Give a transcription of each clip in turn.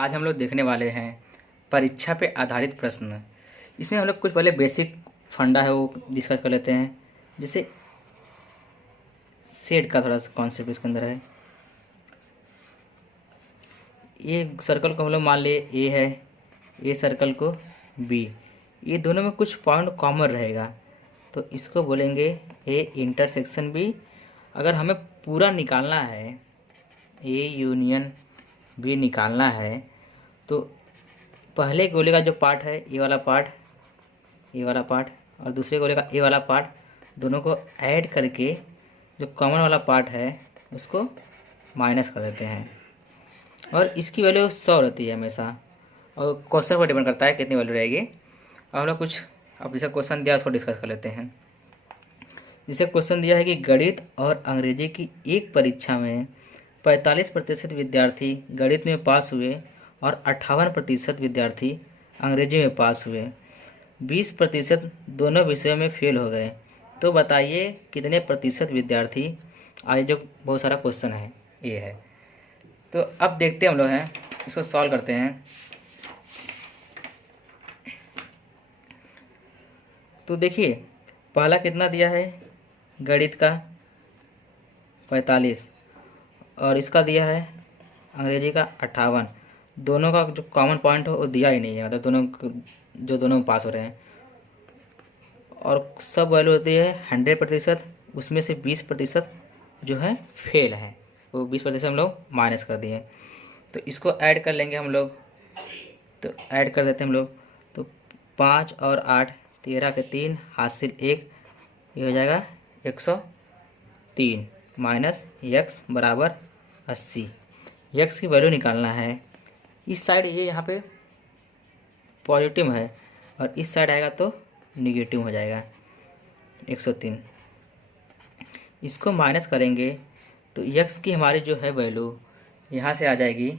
आज हम लोग देखने वाले हैं परीक्षा पे आधारित प्रश्न। इसमें हम लोग कुछ पहले बेसिक फंडा है वो डिस्कस कर लेते हैं। जैसे सेट का थोड़ा सा कॉन्सेप्ट इसके अंदर है। ये सर्कल को हम लोग मान लिए ए है, ए सर्कल को बी, ये दोनों में कुछ पॉइंट कॉमन रहेगा तो इसको बोलेंगे ए इंटरसेक्शन बी। अगर हमें पूरा निकालना है, ए यूनियन बी निकालना है, तो पहले गोले का जो पार्ट है ये वाला पार्ट, ये वाला पार्ट, और दूसरे गोले का ये वाला पार्ट, दोनों को ऐड करके जो कॉमन वाला पार्ट है उसको माइनस कर देते हैं। और इसकी वैल्यू 100 रहती है हमेशा, और क्वेश्चन पर डिपेंड करता है कितनी वैल्यू रहेगी। अब हम लोग कुछ अब जैसे क्वेश्चन दिया उसको डिस्कस कर लेते हैं। जैसे क्वेश्चन दिया है कि गणित और अंग्रेजी की एक परीक्षा में 45% विद्यार्थी गणित में पास हुए और 58% विद्यार्थी अंग्रेजी में पास हुए, 20% दोनों विषयों में फेल हो गए, तो बताइए कितने प्रतिशत विद्यार्थी। आगे जो बहुत सारा क्वेश्चन है ये है, तो अब देखते हैं हम लोग हैं इसको सॉल्व करते हैं। तो देखिए पहला कितना दिया है गणित का 45, और इसका दिया है अंग्रेजी का 58। दोनों का जो कॉमन पॉइंट है वो दिया ही नहीं है, मतलब दोनों में पास हो रहे हैं। और सब वैल्यू होती है 100%, उसमें से 20% जो है फेल है, वो 20% हम लोग माइनस कर दिए। तो इसको ऐड कर लेंगे हम लोग, तो ऐड कर देते हैं हम लोग। तो 5 और 8, 13 के 3 हासिल 1, ये हो जाएगा 103 माइनस यक्स बराबर 80। यक्स की वैल्यू निकालना है। इस साइड ये यहाँ पे पॉजिटिव है और इस साइड आएगा तो निगेटिव हो जाएगा 103। इसको माइनस करेंगे तो यक्स की हमारी जो है वैल्यू यहाँ से आ जाएगी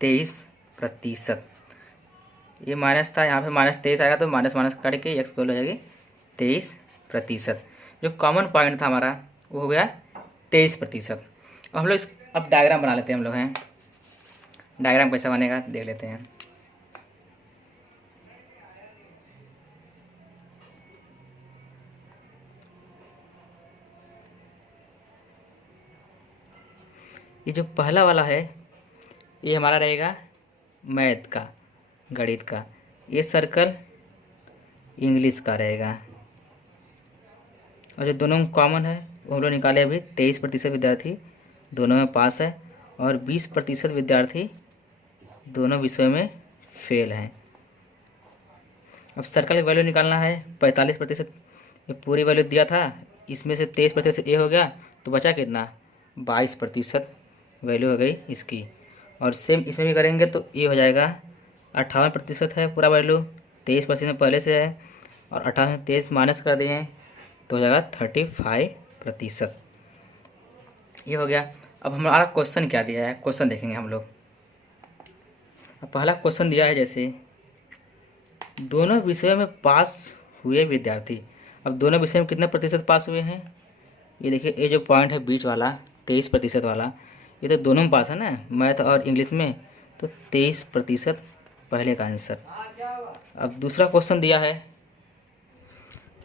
23%। ये माइनस था, यहाँ पे -23 आएगा तो माइनस माइनस करके यक्स की वैल्यू हो जाएगी 23%। जो कॉमन पॉइंट था हमारा वो हो गया 23%। अब हम लोग अब डायग्राम बना लेते हैं हम लोग हैं। डायग्राम कैसा बनेगा देख लेते हैं। ये जो पहला वाला है ये हमारा रहेगा मैथ का, गणित का। ये सर्कल इंग्लिश का रहेगा, और जो दोनों कॉमन है वो हम लोग निकाले अभी। 23% विद्यार्थी दोनों में पास है और 20% विद्यार्थी दोनों विषयों में फेल हैं। अब सर्कल की वैल्यू निकालना है 45%, ये पूरी वैल्यू दिया था, इसमें से 23% ये हो गया तो बचा कितना 22% वैल्यू हो गई इसकी। और सेम इसमें भी करेंगे तो ये हो जाएगा 58% है पूरा वैल्यू, 23% पहले से है और 58 में 23 माइनस कर दिए तो हो जाएगा 35%। ये हो गया। अब हमारा क्वेश्चन क्या दिया है, क्वेश्चन देखेंगे हम लोग। अब पहला क्वेश्चन दिया है जैसे दोनों विषयों में पास हुए विद्यार्थी। अब दोनों विषय में कितने प्रतिशत पास हुए हैं, ये देखिए ये जो पॉइंट है बीच वाला 23% वाला, ये तो दोनों में पास है ना, मैथ और इंग्लिश में, तो 23% पहले का आंसर। अब दूसरा क्वेश्चन दिया है,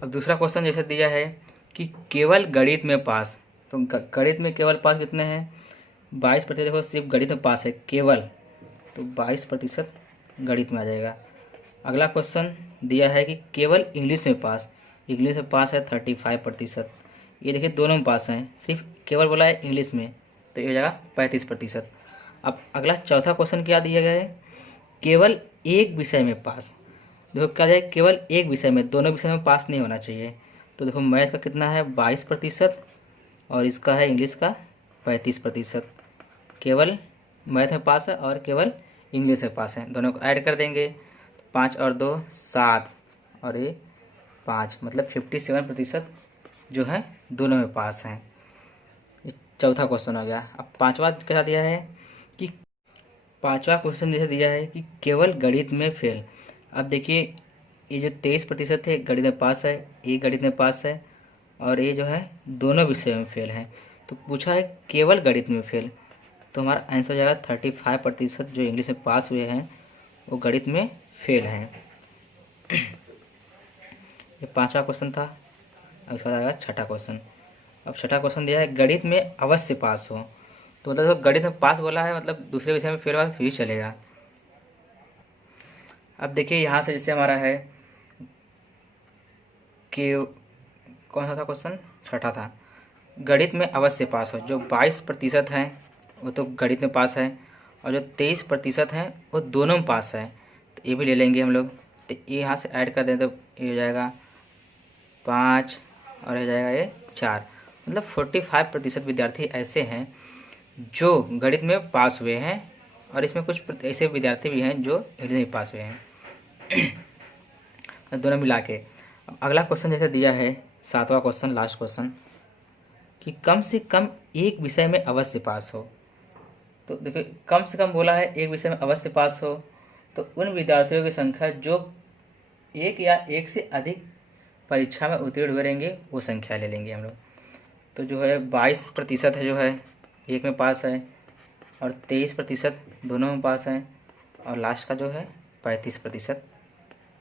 अब दूसरा क्वेश्चन जैसे दिया है कि केवल गणित में पास, तो गणित में केवल पास कितने हैं 22%। देखो सिर्फ गणित में पास है केवल, तो 22% गणित में आ जाएगा। अगला क्वेश्चन दिया है कि केवल इंग्लिश में पास, इंग्लिश में पास है 35%। ये देखिए दोनों में पास हैं, सिर्फ केवल बोला है इंग्लिश में, तो ये हो जाएगा 35%। अब अगला चौथा क्वेश्चन क्या दिया गया है, केवल एक विषय में पास। देखो क्या जाए केवल एक विषय में, दोनों विषय में पास नहीं होना चाहिए। तो देखो मैथ का कितना है 22% और इसका है इंग्लिश का 35%। केवल मैथ में पास है और केवल इंग्लिश में पास है, दोनों को ऐड कर देंगे। 5 और 2 7 और ये 5, मतलब 57% जो है दोनों में पास हैं। ये चौथा क्वेश्चन हो गया। अब पांचवा कैसा दिया है कि पांचवा क्वेश्चन जैसे दिया है कि केवल गणित में फेल। अब देखिए ये जो 23% है गणित में पास है, ये गणित में पास है और ये जो है दोनों विषयों में फेल है। तो पूछा है केवल गणित में फेल, तो हमारा आंसर हो जाएगा 35% जो इंग्लिश में पास हुए हैं वो गणित में फेल हैं। ये 5वां क्वेश्चन था। अब इसका आएगा 6ठा क्वेश्चन। अब 6ठा क्वेश्चन दिया है गणित में अवश्य पास हो। तो मतलब जो गणित में पास बोला है मतलब दूसरे विषय में फेल हुआ तो भी चलेगा। अब देखिए यहाँ से जैसे हमारा है कि कौन सा था क्वेश्चन, 6ठा था, गणित में अवश्य पास हो। जो 22% हैं वो तो गणित में पास है और जो 23% हैं वो दोनों में पास है। तो ये भी ले लेंगे हम लोग। तो ये यहाँ से ऐड कर दें तो ये हो जाएगा 5 और हो जाएगा ये 4। मतलब 45% विद्यार्थी ऐसे हैं जो गणित में पास हुए हैं और इसमें कुछ ऐसे विद्यार्थी भी हैं जो इंग्लिश में पास हुए हैं। दोनों मिला के। अगला क्वेश्चन जैसे दिया है 7वां क्वेश्चन, लास्ट क्वेश्चन, कि कम से कम एक विषय में अवश्य पास हो। तो देखो कम से कम बोला है एक विषय में अवश्य पास हो, तो उन विद्यार्थियों की संख्या जो एक या एक से अधिक परीक्षा में उत्तीर्ण हुए रहेंगे वो संख्या ले लेंगे हम लोग। तो जो है 22% है जो है एक में पास है और 23% दोनों में पास है और लास्ट का जो है 35%।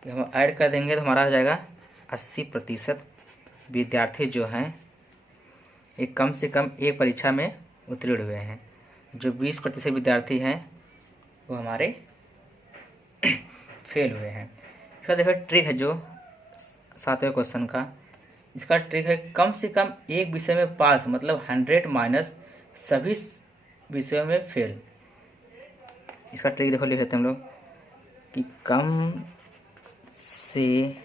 तो हम ऐड कर देंगे तो हमारा हो जाएगा 80% विद्यार्थी जो हैं एक कम से कम एक परीक्षा में उत्तीर्ण हुए हैं। जो 20% विद्यार्थी हैं वो हमारे फेल हुए हैं। इसका देखो ट्रिक है जो 7वें क्वेश्चन का, इसका ट्रिक है कम से कम एक विषय में पास मतलब 100 माइनस सभी विषयों में फेल। इसका ट्रिक देखो लिख लेते हैं हम लोग कि कम से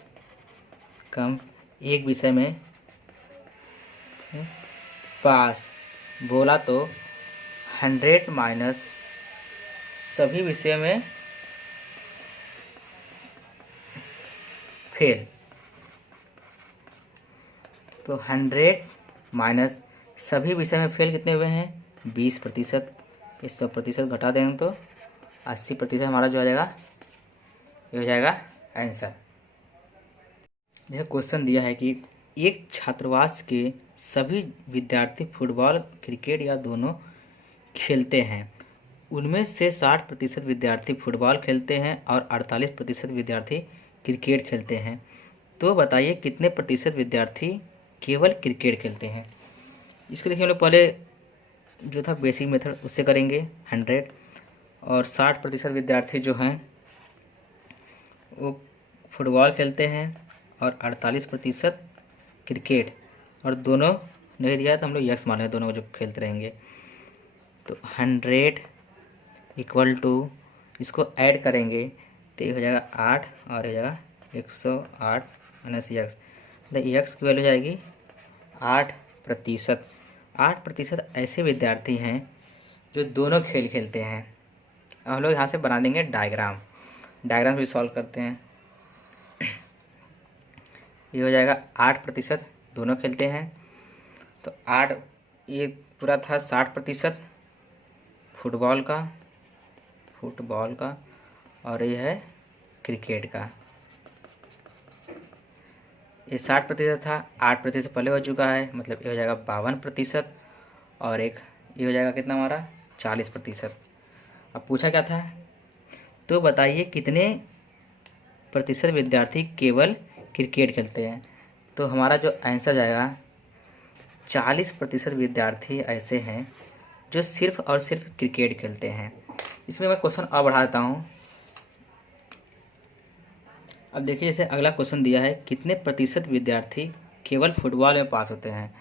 कम एक विषय में पास बोला तो 100 माइनस सभी विषयों में फेल। तो 100 माइनस सभी विषय में फेल कितने हुए हैं 20%। इस 100% घटा देंगे तो 80% हमारा जो आ जाएगा ये हो जाएगा आंसर। यह क्वेश्चन दिया है कि एक छात्रावास के सभी विद्यार्थी फुटबॉल क्रिकेट या दोनों खेलते हैं। उनमें से 60% विद्यार्थी फुटबॉल खेलते हैं और 48% विद्यार्थी क्रिकेट खेलते हैं। तो बताइए कितने प्रतिशत विद्यार्थी केवल क्रिकेट खेलते हैं। इसके देखिए हम लोग पहले जो था बेसिक मेथड उससे करेंगे 100 और 60% विद्यार्थी जो हैं वो फुटबॉल खेलते हैं और 48% क्रिकेट, और दोनों नहीं दिया है तो हम लोग यक्स मान लेंगे दोनों जो खेलते रहेंगे। तो 100 इक्वल टू इसको ऐड करेंगे तो ये हो जाएगा 8 और ये हो जाएगा 108 माइनस यक्स। मतलब यक्स की वैल्यू जाएगी 8%। 8% ऐसे विद्यार्थी हैं जो दोनों खेल खेलते हैं। अब हम लोग यहाँ से बना देंगे डायग्राम भी सॉल्व करते हैं। ये हो जाएगा 8% दोनों खेलते हैं। तो 8 ये पूरा था 60% फुटबॉल का और ये है क्रिकेट का। ये 60% था, 8% पहले हो चुका है मतलब ये हो जाएगा 52% और एक ये हो जाएगा कितना हमारा 40%। अब पूछा क्या था, तो बताइए कितने प्रतिशत विद्यार्थी केवल क्रिकेट खेलते हैं। तो हमारा जो आंसर जाएगा 40% विद्यार्थी ऐसे हैं जो सिर्फ और सिर्फ क्रिकेट खेलते हैं। इसमें मैं क्वेश्चन और बढ़ा देता हूँ। अब देखिए जैसे अगला क्वेश्चन दिया है कितने प्रतिशत विद्यार्थी केवल फुटबॉल में पास होते हैं।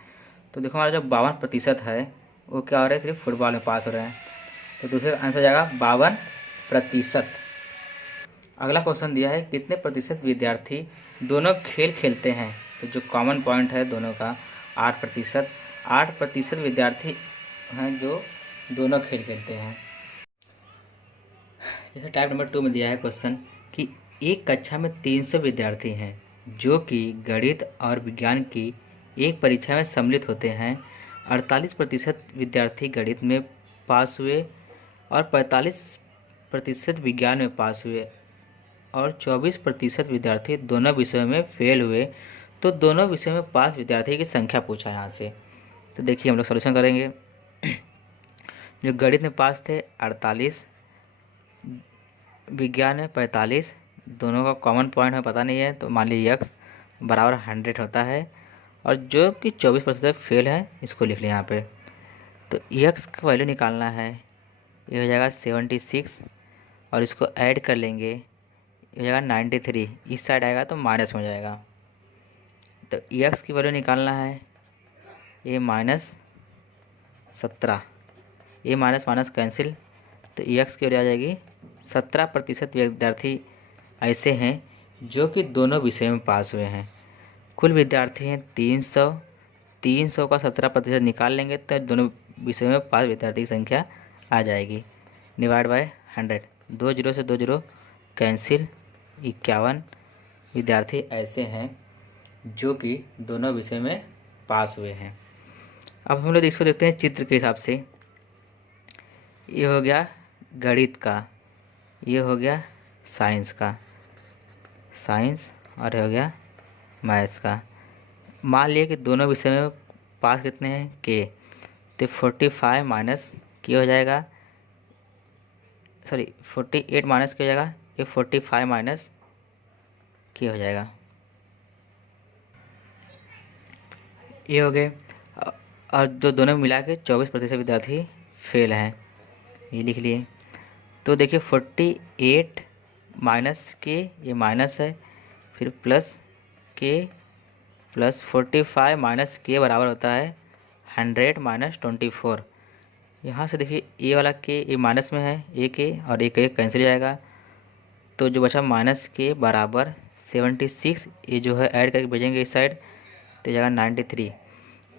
तो देखो हमारा जो 52% है वो क्या हो रहा है सिर्फ फुटबॉल में पास हो रहे हैं। तो दूसरे का आंसर जाएगा 52%। अगला क्वेश्चन दिया है कितने प्रतिशत विद्यार्थी दोनों खेल खेलते हैं। तो जो कॉमन पॉइंट है दोनों का 8%। 8% विद्यार्थी हैं जो दोनों खेल खेलते हैं। जैसे टाइप नंबर 2 में दिया है क्वेश्चन कि एक कक्षा में 300 विद्यार्थी हैं जो कि गणित और विज्ञान की एक परीक्षा में सम्मिलित होते हैं। 48% विद्यार्थी गणित में पास हुए और 45% विज्ञान में पास हुए और 24% विद्यार्थी दोनों विषयों में फेल हुए। तो दोनों विषयों में पास विद्यार्थी की संख्या पूछा यहाँ से। तो देखिए हम लोग सॉल्यूशन करेंगे। जो गणित में पास थे 48, विज्ञान में 45, दोनों का कॉमन पॉइंट हमें पता नहीं है, तो मान लीजिए यक्स बराबर 100 होता है। और जो कि 24% फेल है इसको लिख लिया यहाँ पे। तो यक्स का वैल्यू निकालना है, ये हो जाएगा 76 और इसको ऐड कर लेंगे, ये हो जाएगा 93, इस साइड आएगा तो माइनस में हो जाएगा। तो यक्स की वैल्यू निकालना है, ये -17, ये माइनस माइनस कैंसिल, तो यक्स की वैल्यू आ जाएगी 17% विद्यार्थी ऐसे हैं जो कि दोनों विषय में पास हुए हैं। कुल विद्यार्थी हैं 300, 300 का 17% निकाल लेंगे तो दोनों विषय में पास विद्यार्थी की संख्या आ जाएगी। डिवाइड बाय 100, 2 जीरो से 2 जीरो कैंसिल, 51 विद्यार्थी ऐसे हैं जो कि दोनों विषय में पास हुए हैं। अब हम लोग इसको देखते हैं चित्र के हिसाब से। ये हो गया गणित का, ये हो गया साइंस का, साइंस, और ये हो गया मैथ्स का। मान लिया कि दोनों विषय में पास कितने हैं के, तो 45 माइनस के हो जाएगा, सॉरी 48 माइनस के हो जाएगा, ये 45 माइनस के हो जाएगा, ये हो गए। और जो दोनों मिला के 24% विद्यार्थी फेल हैं, ये लिख लिए। तो देखिए 48 माइनस के, ये माइनस है, फिर प्लस के, प्लस 45 माइनस के बराबर होता है 100 माइनस 24। यहाँ से देखिए ए वाला के ये माइनस में है, ए के और एक कैंसिल हो जाएगा, तो जो बचा माइनस के बराबर 76, ये जो है ऐड करके भेजेंगे इस साइड तो जाएगा 93।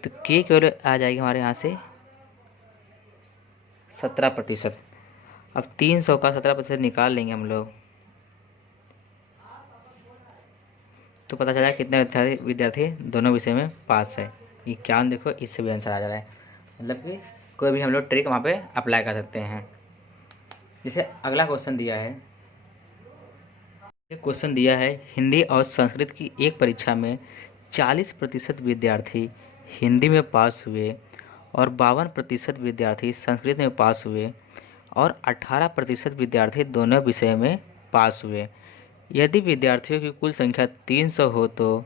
तो के की वैल्यू आ जाएगी हमारे यहाँ से 17%। अब 300 का 17% निकाल लेंगे हम लोग तो पता चला कितने विद्यार्थी दोनों विषय में पास है। ये क्या देखो, इससे भी आंसर आ जा रहा है, मतलब कि कोई भी हम लोग ट्रिक वहाँ पे अप्लाई कर सकते हैं। जैसे अगला क्वेश्चन दिया है, ये क्वेश्चन दिया है हिंदी और संस्कृत की एक परीक्षा में 40% विद्यार्थी हिंदी में पास हुए और 52% विद्यार्थी संस्कृत में पास हुए और 18% विद्यार्थी दोनों विषय में पास हुए। यदि विद्यार्थियों की कुल संख्या 300 हो तो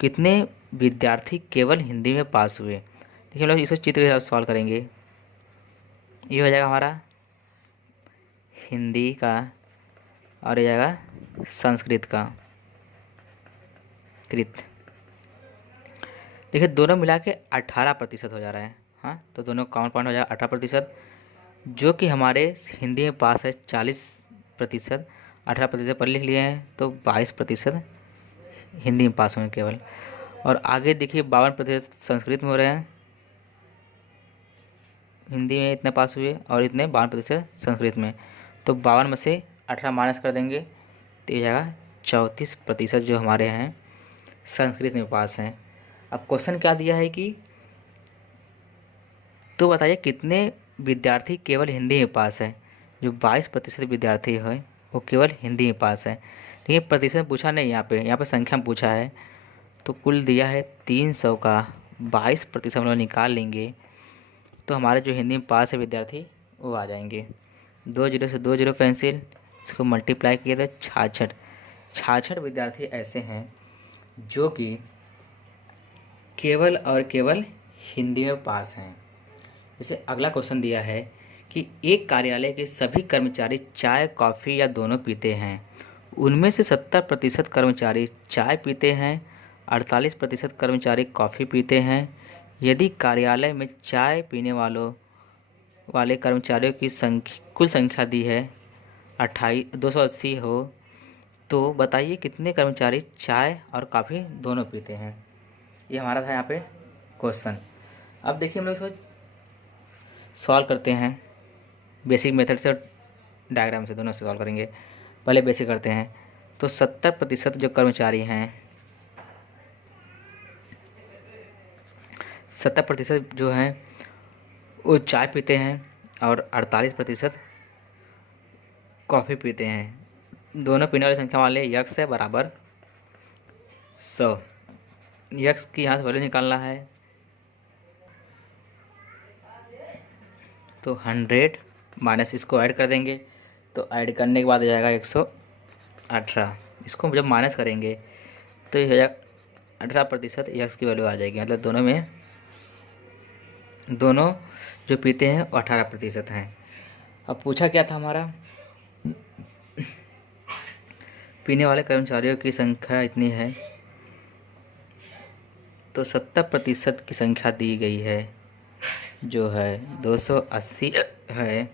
कितने विद्यार्थी केवल हिंदी में पास हुए। देखिए हम लोग इसको चित्र के साथ सॉल्व करेंगे। ये हो जाएगा हमारा हिंदी का और ये जाएगा संस्कृत का कृत। देखिए दोनों मिला के 18% हो जा रहा है। हाँ, तो दोनों कॉमन पॉइंट हो जाएगा 18%, जो कि हमारे हिंदी में पास है 40%, 18% पर लिख लिए हैं तो 22% हिंदी में पास हुए केवल। और आगे देखिए 52% संस्कृत में हो रहे हैं, हिंदी में इतने पास हुए और इतने 52% संस्कृत में, तो 52 में से 18 माइनस कर देंगे तो ये जाएगा 34% जो हमारे हैं संस्कृत में पास हैं। अब क्वेश्चन क्या दिया है कि तो बताइए कितने विद्यार्थी केवल हिंदी में पास है। जो 22% विद्यार्थी है वो केवल हिंदी में पास है। देखिए प्रतिशत पूछा नहीं, यहाँ पे संख्या में पूछा है। तो कुल दिया है 300 का 22% हम लोग निकाल लेंगे तो हमारे जो हिंदी में पास है विद्यार्थी वो आ जाएंगे। 2 जीरो से 2 जीरो कैंसिल, इसको मल्टीप्लाई किए तो 66 विद्यार्थी ऐसे हैं जो कि केवल और केवल हिंदी में पास हैं। जैसे अगला क्वेश्चन दिया है कि एक कार्यालय के सभी कर्मचारी चाय कॉफ़ी या दोनों पीते हैं। उनमें से 70% कर्मचारी चाय पीते हैं, 48% कर्मचारी कॉफ़ी पीते हैं। यदि कार्यालय में चाय पीने वाले कर्मचारियों की कुल संख्या दी है 280 हो तो बताइए कितने कर्मचारी चाय और कॉफ़ी दोनों पीते हैं। ये हमारा था यहाँ पे क्वेश्चन। अब देखिए हम लोग इसको सॉल्व करते हैं बेसिक मेथड से और डायग्राम से, दोनों से सॉल्व करेंगे। पहले बेसिक करते हैं। तो 70% जो कर्मचारी हैं, 70% जो हैं वो चाय पीते हैं और 48% कॉफ़ी पीते हैं। दोनों पीने वाली संख्या मान लें यक्स है बराबर 100। यक्स की यहाँ से वैल्यू निकालना है, तो 100 माइनस इसको ऐड कर देंगे, तो ऐड करने के बाद हो जाएगा 118। इसको जब माइनस करेंगे तो ये हो जाएगा 18% यक्स की वैल्यू आ जाएगी। मतलब दोनों जो पीते हैं वो 18% हैं। अब पूछा क्या था हमारा, पीने वाले कर्मचारियों की संख्या इतनी है, तो 70% की संख्या दी गई है जो है 280 है।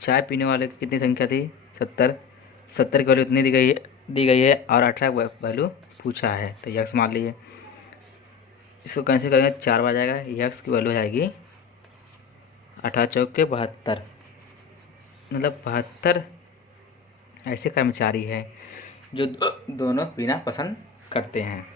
चाय पीने वाले की कितनी संख्या थी, 70 की वैल्यू इतनी दी गई है और 18 वैल्यू पूछा है, तो यक्स मान लीजिए। इसको कैंसिल करेंगे 4 बार जाएगा, यक्स की वैल्यू आएगी 18 चौक के 72। मतलब 72 ऐसे कर्मचारी हैं जो दोनों पीना पसंद करते हैं।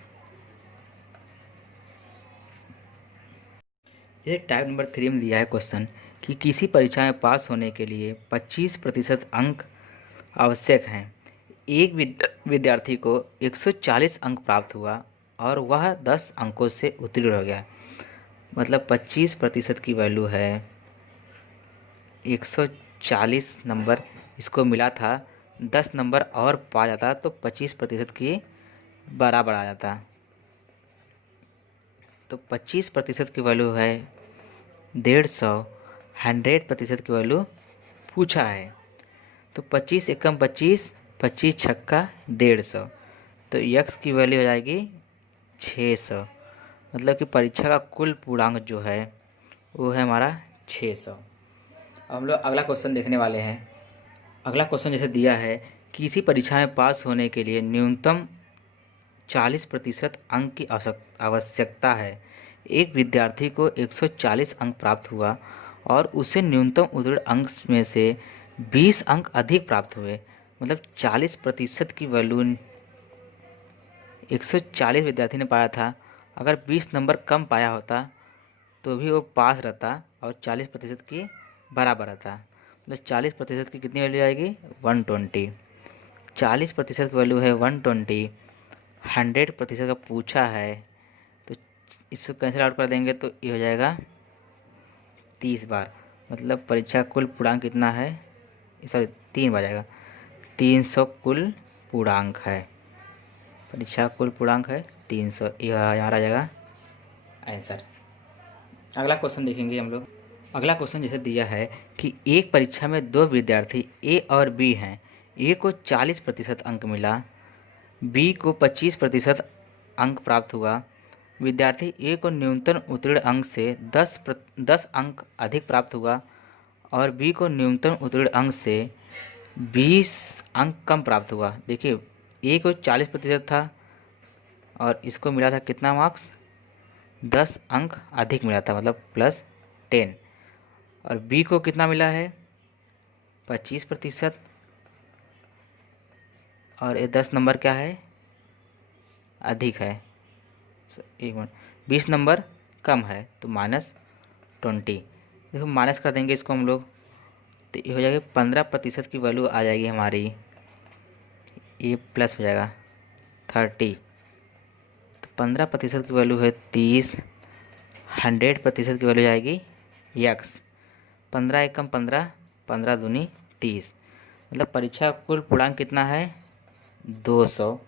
जैसे टाइप नंबर 3 में दिया है क्वेश्चन कि किसी परीक्षा में पास होने के लिए 25% अंक आवश्यक हैं। एक विद्यार्थी को 140 अंक प्राप्त हुआ और वह 10 अंकों से उत्तीर्ण हो गया। मतलब 25% की वैल्यू है 140 नंबर, इसको मिला था 10 नंबर और पा जाता तो 25% की बराबर आ जाता। तो 25% की वैल्यू है 150, 100% की वैल्यू पूछा है। तो 25 एकम 25, 25 छक्का 150, तो यक्स की वैल्यू हो जाएगी 600। मतलब कि परीक्षा का कुल पूर्णांक जो है वो है हमारा 600। अब हम लोग अगला क्वेश्चन देखने वाले हैं। अगला क्वेश्चन जैसे दिया है, किसी परीक्षा में पास होने के लिए न्यूनतम 40% अंक की आवश्यकता है। एक विद्यार्थी को 140 अंक प्राप्त हुआ और उसे न्यूनतम उत्तीर्ण अंक में से 20 अंक अधिक प्राप्त हुए। मतलब 40% की वैल्यू 140 विद्यार्थी ने पाया था, अगर 20 नंबर कम पाया होता तो भी वो पास रहता और 40% की बराबर रहता। मतलब 40% की कितनी वैल्यू आएगी, 120। 40% की वैल्यू है 120, 100% का पूछा है, तो इसको कैंसिल आउट कर देंगे तो ये हो जाएगा 30 बार। मतलब परीक्षा कुल पूर्णांक कितना है, सॉरी 3 बार जाएगा, 300 कुल पूर्णांक है। परीक्षा कुल पूर्णांक है 300, ये हमारा जाएगा आंसर। अगला क्वेश्चन देखेंगे हम लोग। अगला क्वेश्चन जैसे दिया है कि एक परीक्षा में 2 विद्यार्थी ए और बी हैं। ए को 40% अंक मिला, बी को 25% अंक प्राप्त हुआ। विद्यार्थी ए को न्यूनतम उत्तीर्ण अंक से 10 अंक अधिक प्राप्त हुआ और बी को न्यूनतम उत्तीर्ण अंक से 20 अंक कम प्राप्त हुआ। देखिए ए को 40% था और इसको मिला था कितना मार्क्स, 10 अंक अधिक मिला था, मतलब +10। और बी को कितना मिला है 25% और ये 10 नंबर क्या है अधिक है, एक मिनट 20 नंबर कम है तो -20। देखो माइनस कर देंगे इसको हम लोग तो ये हो जाएगी 15% की वैल्यू आ जाएगी हमारी, ये प्लस हो जाएगा 30। तो 15% की वैल्यू है 30, 100% की वैल्यू जाएगी यक्स। 15 एकम 15, 15 दूनी 30। मतलब परीक्षा का कुल पूर्णांक कितना है 200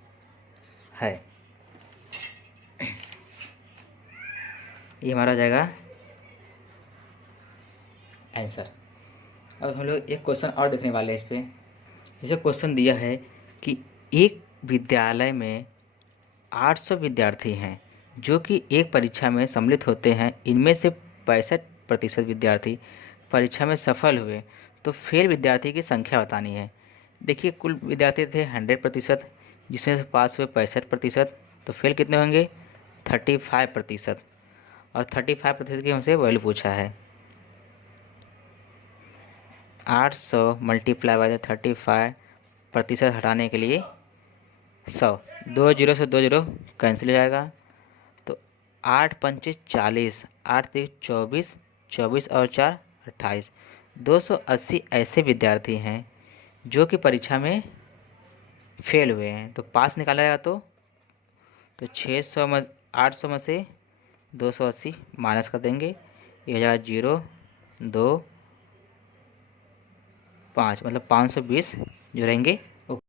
है। ये हमारा हो जाएगा आंसर। अब हम लोग एक क्वेश्चन और देखने वाले हैं इस पर। जैसे क्वेश्चन दिया है कि एक विद्यालय में 800 विद्यार्थी हैं जो कि एक परीक्षा में सम्मिलित होते हैं। इनमें से 65% विद्यार्थी परीक्षा में सफल हुए, तो फेल विद्यार्थी की संख्या बतानी है। देखिए कुल विद्यार्थी थे 100%, जिसमें से पास हुए 65%, तो फेल कितने होंगे 35%। और 35% की हमसे वैल्यू पूछा है। 800 मल्टीप्लाई बाय 35% हटाने के लिए 100, 2 जीरो से 2 जीरो कैंसिल हो जाएगा। तो 8 पंचे 40, 8 3 24, 24 और 4 28, 280 ऐसे विद्यार्थी हैं जो कि परीक्षा में फेल हुए हैं। तो पास निकाला जाएगा तो 600 में 800 में से 280 माइनस कर देंगे, ये हो जाएगा 0 2 5, मतलब 520 जो रहेंगे